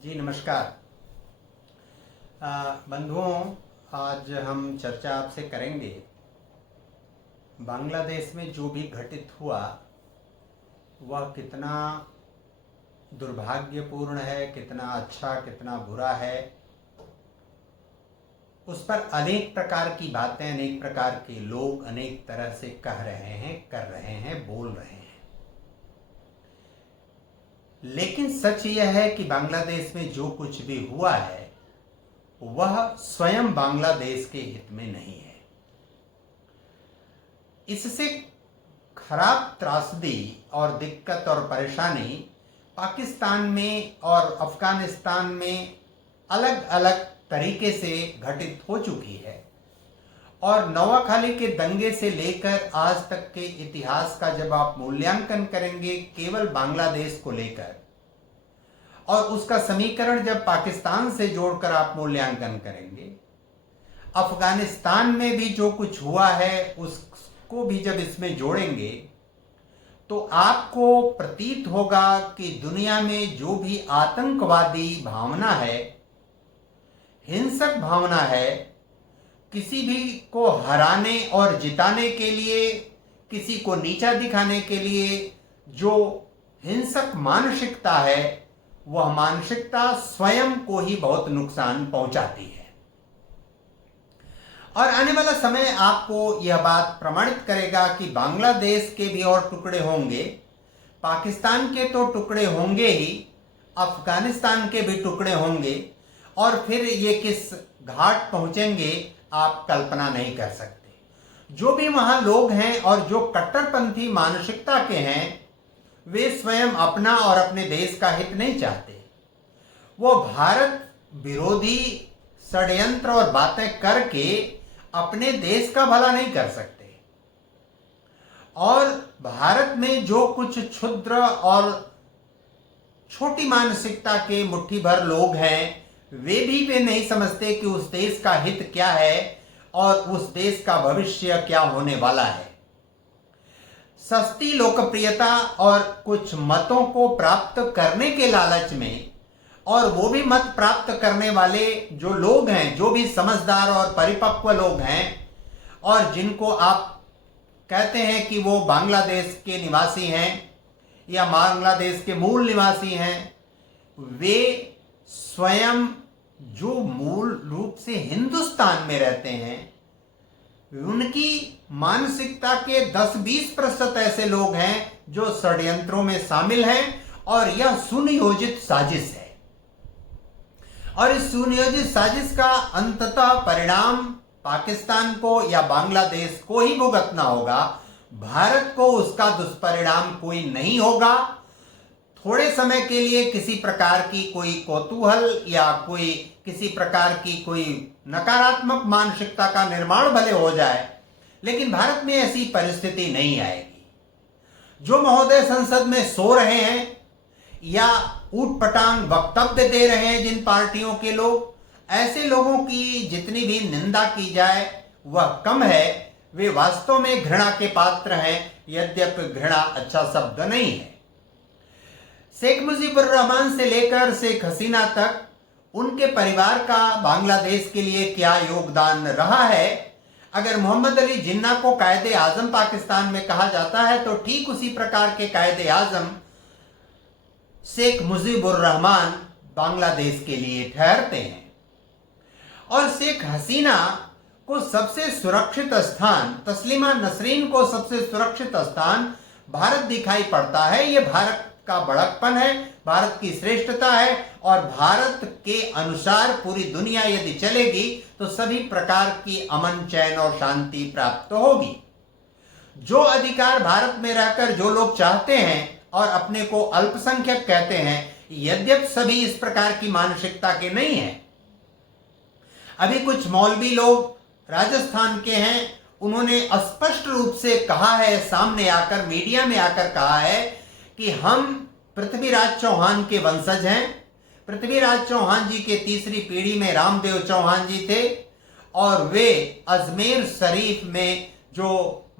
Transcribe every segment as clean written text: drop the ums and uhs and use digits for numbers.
जी नमस्कार। बंधुओं, आज हम चर्चा आपसे करेंगे बांग्लादेश में जो भी घटित हुआ वह कितना दुर्भाग्यपूर्ण है, कितना अच्छा, कितना बुरा है। उस पर अनेक प्रकार की बातें, अनेक प्रकार के लोग अनेक तरह से कह रहे हैं, कर रहे हैं, बोल रहे हैं। लेकिन सच यह है कि बांग्लादेश में जो कुछ भी हुआ है वह स्वयं बांग्लादेश के हित में नहीं है। इससे खराब त्रासदी और दिक्कत और परेशानी पाकिस्तान में और अफगानिस्तान में अलग अलग तरीके से घटित हो चुकी है और नवाखाली के दंगे से लेकर आज तक के इतिहास का जब आप मूल्यांकन करेंगे केवल बांग्लादेश को लेकर और उसका समीकरण जब पाकिस्तान से जोड़कर आप मूल्यांकन करेंगे, अफगानिस्तान में भी जो कुछ हुआ है उसको भी जब इसमें जोड़ेंगे तो आपको प्रतीत होगा कि दुनिया में जो भी आतंकवादी भावना है, हिंसक भावना है, किसी भी को हराने और जिताने के लिए, किसी को नीचा दिखाने के लिए जो हिंसक मानसिकता है वह मानसिकता स्वयं को ही बहुत नुकसान पहुंचाती है। और आने वाला समय आपको यह बात प्रमाणित करेगा कि बांग्लादेश के भी और टुकड़े होंगे, पाकिस्तान के तो टुकड़े होंगे ही, अफगानिस्तान के भी टुकड़े होंगे और फिर ये किस घाट पहुंचेंगे आप कल्पना नहीं कर सकते। जो भी वहां लोग हैं और जो कट्टरपंथी मानसिकता के हैं वे स्वयं अपना और अपने देश का हित नहीं चाहते। वो भारत विरोधी षड्यंत्र और बातें करके अपने देश का भला नहीं कर सकते। और भारत में जो कुछ क्षुद्र और छोटी मानसिकता के मुट्ठी भर लोग हैं वे नहीं समझते कि उस देश का हित क्या है और उस देश का भविष्य क्या होने वाला है। सस्ती लोकप्रियता और कुछ मतों को प्राप्त करने के लालच में, और वो भी मत प्राप्त करने वाले जो लोग हैं, जो भी समझदार और परिपक्व लोग हैं और जिनको आप कहते हैं कि वो बांग्लादेश के निवासी हैं या बांग्लादेश के मूल निवासी हैं, वे स्वयं जो मूल रूप से हिंदुस्तान में रहते हैं उनकी मानसिकता के 10-20% ऐसे लोग हैं जो षड्यंत्रों में शामिल हैं और यह सुनियोजित साजिश है। और इस सुनियोजित साजिश का अंततः परिणाम पाकिस्तान को या बांग्लादेश को ही भुगतना होगा। भारत को उसका दुष्परिणाम कोई नहीं होगा। थोड़े समय के लिए किसी प्रकार की कोई कौतूहल या कोई किसी प्रकार की कोई नकारात्मक मानसिकता का निर्माण भले हो जाए, लेकिन भारत में ऐसी परिस्थिति नहीं आएगी। जो महोदय संसद में सो रहे हैं या ऊटपटांग वक्तव्य दे रहे हैं जिन पार्टियों के लोग, ऐसे लोगों की जितनी भी निंदा की जाए वह कम है। वे वास्तव में घृणा के पात्र हैं, यद्यपि घृणा अच्छा शब्द नहीं है। शेख मुजीबुर रहमान से लेकर शेख हसीना तक उनके परिवार का बांग्लादेश के लिए क्या योगदान रहा है। अगर मोहम्मद अली जिन्ना को कायदे आजम पाकिस्तान में कहा जाता है तो ठीक उसी प्रकार के कायदे आजम शेख मुजीबुर रहमान बांग्लादेश के लिए ठहरते हैं। और शेख हसीना को सबसे सुरक्षित स्थान, तस्लीमा नसरीन को सबसे सुरक्षित स्थान भारत दिखाई पड़ता है। ये भारत का बड़कपन है, भारत की श्रेष्ठता है और भारत के अनुसार पूरी दुनिया यदि चलेगी तो सभी प्रकार की अमन, चैन और शांति प्राप्त होगी। जो अधिकार भारत में रहकर जो लोग चाहते हैं और अपने को अल्पसंख्यक कहते हैं, यद्यपि सभी इस प्रकार की मानसिकता के नहीं हैं। अभी कुछ मौलवी लोग राजस्थान के हैं, उन्होंने स्पष्ट रूप से कहा है, सामने आकर मीडिया में आकर कहा है कि हम पृथ्वीराज चौहान के वंशज हैं। पृथ्वीराज चौहान जी के तीसरी पीढ़ी में रामदेव चौहान जी थे और वे अजमेर शरीफ में जो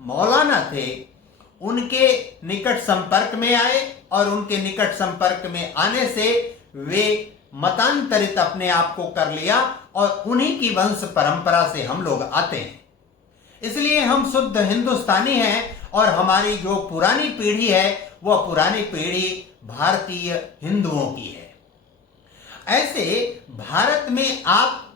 मौलाना थे उनके निकट संपर्क में आए और उनके निकट संपर्क में आने से वे मतांतरित अपने आप को कर लिया और उन्हीं की वंश परंपरा से हम लोग आते हैं। इसलिए हम शुद्ध हिंदुस्तानी हैं और हमारी जो पुरानी पीढ़ी है वह पुरानी पीढ़ी भारतीय हिंदुओं की है। ऐसे भारत में आप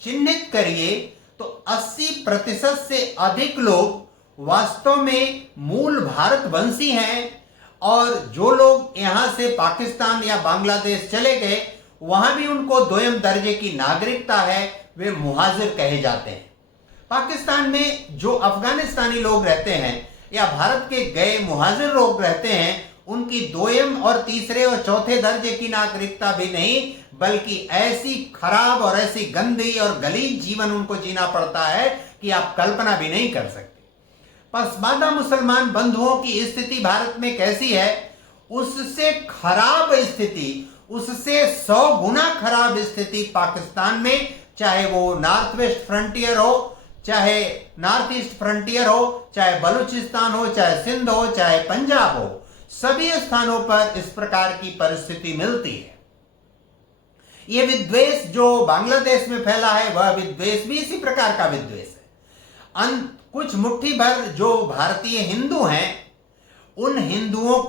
चिन्हित करिए तो 80% से अधिक लोग वास्तव में मूल भारतवंशी हैं और जो लोग यहां से पाकिस्तान या बांग्लादेश चले गए वहां भी उनको दोयम दर्जे की नागरिकता है, वे मुहाजिर कहे जाते हैं। पाकिस्तान में जो अफगानिस्तानी लोग रहते हैं या भारत के गए मुहाजिर लोग रहते हैं उनकी दोयम और तीसरे और चौथे दर्जे की नागरिकता भी नहीं बल्कि ऐसी खराब और ऐसी गंदी और गलीज जीवन उनको जीना पड़ता है कि आप कल्पना भी नहीं कर सकते। पसमानदा मुसलमान बंधुओं की स्थिति भारत में कैसी है, उससे खराब स्थिति, उससे 100 गुना खराब स्थिति पाकिस्तान में, चाहे वो नॉर्थ वेस्ट फ्रंटियर हो, चाहे नॉर्थ ईस्ट फ्रंटियर हो, चाहे बलूचिस्तान हो, चाहे सिंध हो, चाहे पंजाब हो, सभी स्थानों पर इस प्रकार की परिस्थिति मिलती है। यह विद्वेष जो बांग्लादेश में फैला है वह विद्वेष भी इसी प्रकार का विद्वेष है। कुछ मुट्ठी भर जो भारतीय हिंदू हैं उन हिंदुओं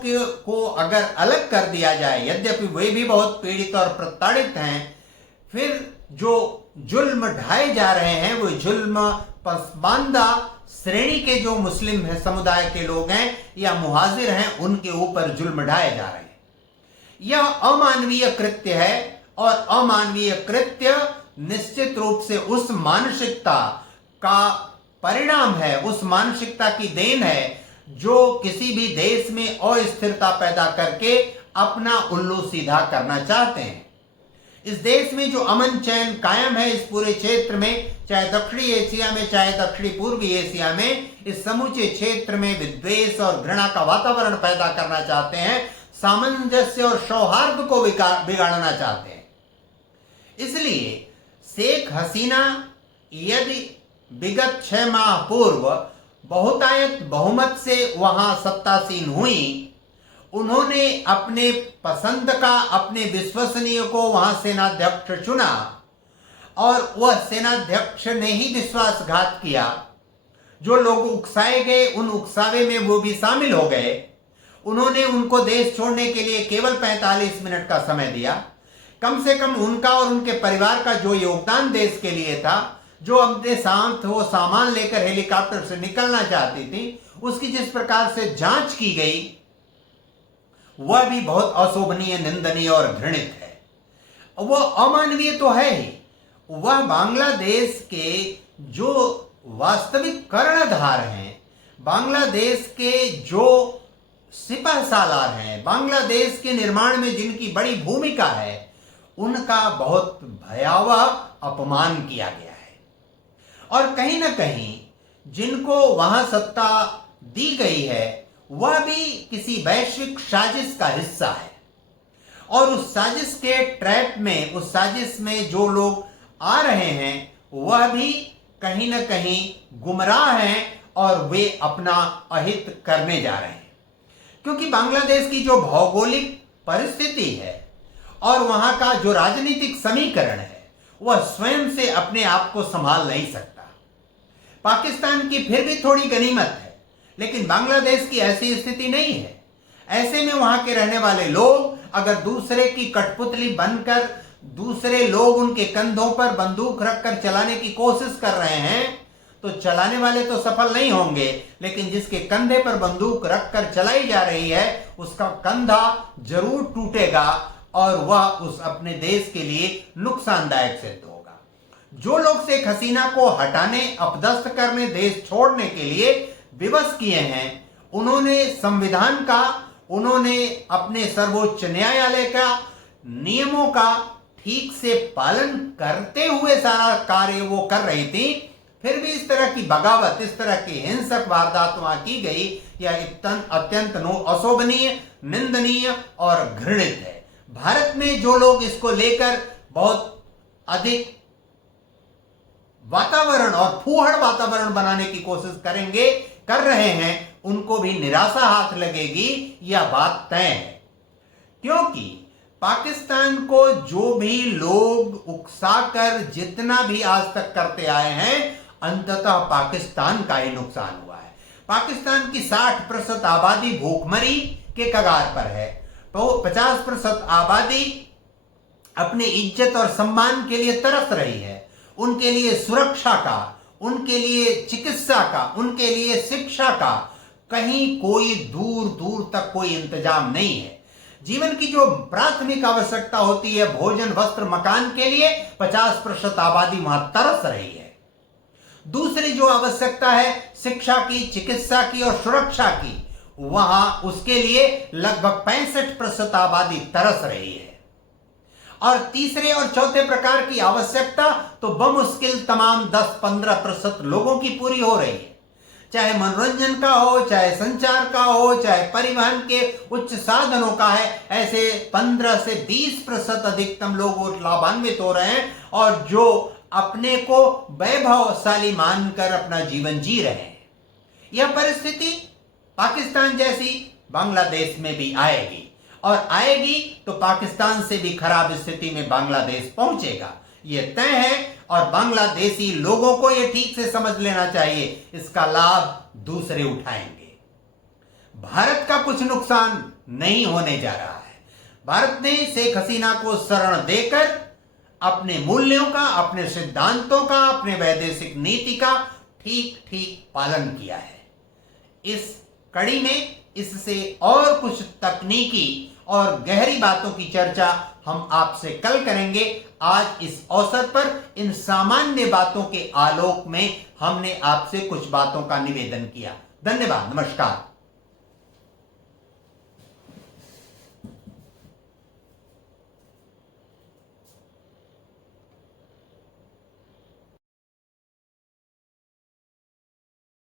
को अगर अलग कर दिया जाए, यद्यपि वे भी बहुत पीड़ित और प्रताड़ित हैं, फिर जो जुल्म ढाए जा रहे हैं वो जुल्म पसमानदा श्रेणी के जो मुस्लिम है समुदाय के लोग हैं या मुहाजिर हैं उनके ऊपर जुल्म ढाए जा रहे हैं। यह अमानवीय कृत्य है और अमानवीय कृत्य निश्चित रूप से उस मानसिकता का परिणाम है, उस मानसिकता की देन है जो किसी भी देश में अस्थिरता पैदा करके अपना उल्लू सीधा करना चाहते हैं। इस देश में जो अमन चैन कायम है इस पूरे क्षेत्र में, चाहे दक्षिणी एशिया में चाहे दक्षिणी पूर्वी एशिया में, इस समूचे क्षेत्र में विद्वेष और घृणा का वातावरण पैदा करना चाहते हैं, सामंजस्य और सौहार्द को बिगाड़ना चाहते हैं। इसलिए शेख हसीना यदि विगत 6 माह पूर्व बहुतायत बहुमत से वहां सत्तासीन हुई, उन्होंने अपने पसंद का अपने विश्वसनीय को वहां सेनाध्यक्ष चुना और वह सेनाध्यक्ष ने ही विश्वासघात किया। जो लोग उकसाए गए उन उकसावे में वो भी शामिल हो गए। उन्होंने उनको देश छोड़ने के लिए केवल 45 मिनट का समय दिया। कम से कम उनका और उनके परिवार का जो योगदान देश के लिए था, जो अपने साथ वो सामान लेकर हेलीकॉप्टर से निकलना चाहती थी, उसकी जिस प्रकार से जांच की गई वह भी बहुत अशोभनीय, निंदनीय और घृणित है। वह अमानवीय तो है ही, वह बांग्लादेश के जो वास्तविक कर्णधार हैं, बांग्लादेश के जो सिपह सालार हैं, बांग्लादेश के निर्माण में जिनकी बड़ी भूमिका है, उनका बहुत भयावह अपमान किया गया है। और कहीं ना कहीं जिनको वहां सत्ता दी गई है वह भी किसी वैश्विक साजिश का हिस्सा है और उस साजिश के ट्रैप में, उस साजिश में जो लोग आ रहे हैं वह भी कहीं ना कहीं गुमराह हैं और वे अपना अहित करने जा रहे हैं। क्योंकि बांग्लादेश की जो भौगोलिक परिस्थिति है और वहां का जो राजनीतिक समीकरण है वह स्वयं से अपने आप को संभाल नहीं सकता। पाकिस्तान की फिर भी थोड़ी गनीमत है, लेकिन बांग्लादेश की ऐसी स्थिति नहीं है। ऐसे में वहां के रहने वाले लोग अगर दूसरे की कठपुतली बनकर दूसरे लोग उनके कंधों पर बंदूक रखकर चलाने की कोशिश कर रहे हैं तो चलाने वाले तो सफल नहीं होंगे, लेकिन जिसके कंधे पर बंदूक रखकर चलाई जा रही है उसका कंधा जरूर टूटेगा और वह उस अपने देश के लिए नुकसानदायक सिद्ध होगा। जो लोग शेख हसीना को हटाने, अपदस्थ करने, देश छोड़ने के लिए विवश किए हैं, उन्होंने संविधान का, उन्होंने अपने सर्वोच्च न्यायालय का नियमों का ठीक से पालन करते हुए सारा कार्य वो कर रही थी, फिर भी इस तरह की बगावत, इस तरह की हिंसक वारदात वहां की गई, यह अत्यंत अशोभनीय, निंदनीय और घृणित है। भारत में जो लोग इसको लेकर बहुत अधिक वातावरण और फूहड़ वातावरण बनाने की कोशिश कर रहे हैं, उनको भी निराशा हाथ लगेगी, यह बात तय है। क्योंकि पाकिस्तान को जो भी लोग उकसाकर जितना भी आज तक करते आए हैं, अंततः पाकिस्तान का ही नुकसान हुआ है। पाकिस्तान की 60% आबादी भूखमरी के कगार पर है, तो 50% आबादी अपनी इज्जत और सम्मान के लिए तरस रही है। उनके लिए सुरक्षा का, उनके लिए चिकित्सा का, उनके लिए शिक्षा का कहीं कोई दूर दूर तक कोई इंतजाम नहीं है। जीवन की जो प्राथमिक आवश्यकता होती है, भोजन, वस्त्र, मकान के लिए 50% आबादी वहां तरस रही है। दूसरी जो आवश्यकता है शिक्षा की, चिकित्सा की और सुरक्षा की, वहां उसके लिए लगभग 65% आबादी तरस रही है। और तीसरे और चौथे प्रकार की आवश्यकता तो बमुश्किल तमाम 10-15% लोगों की पूरी हो रही है। चाहे मनोरंजन का हो, चाहे संचार का हो, चाहे परिवहन के उच्च साधनों का है, ऐसे 15 से 20% अधिकतम लोग लाभान्वित हो रहे हैं और जो अपने को वैभवशाली मानकर अपना जीवन जी रहे हैं। यह परिस्थिति पाकिस्तान जैसी बांग्लादेश में भी आएगी, और आएगी तो पाकिस्तान से भी खराब स्थिति में बांग्लादेश पहुंचेगा, यह तय है। और बांग्लादेशी लोगों को यह ठीक से समझ लेना चाहिए, इसका लाभ दूसरे उठाएंगे। भारत का कुछ नुकसान नहीं होने जा रहा है। भारत ने शेख हसीना को शरण देकर अपने मूल्यों का, अपने सिद्धांतों का, अपने वैदेशिक नीति का ठीक ठीक पालन किया है। इस कड़ी में इससे और कुछ तकनीकी और गहरी बातों की चर्चा हम आपसे कल करेंगे। आज इस अवसर पर इन सामान्य बातों के आलोक में हमने आपसे कुछ बातों का निवेदन किया। धन्यवाद, नमस्कार।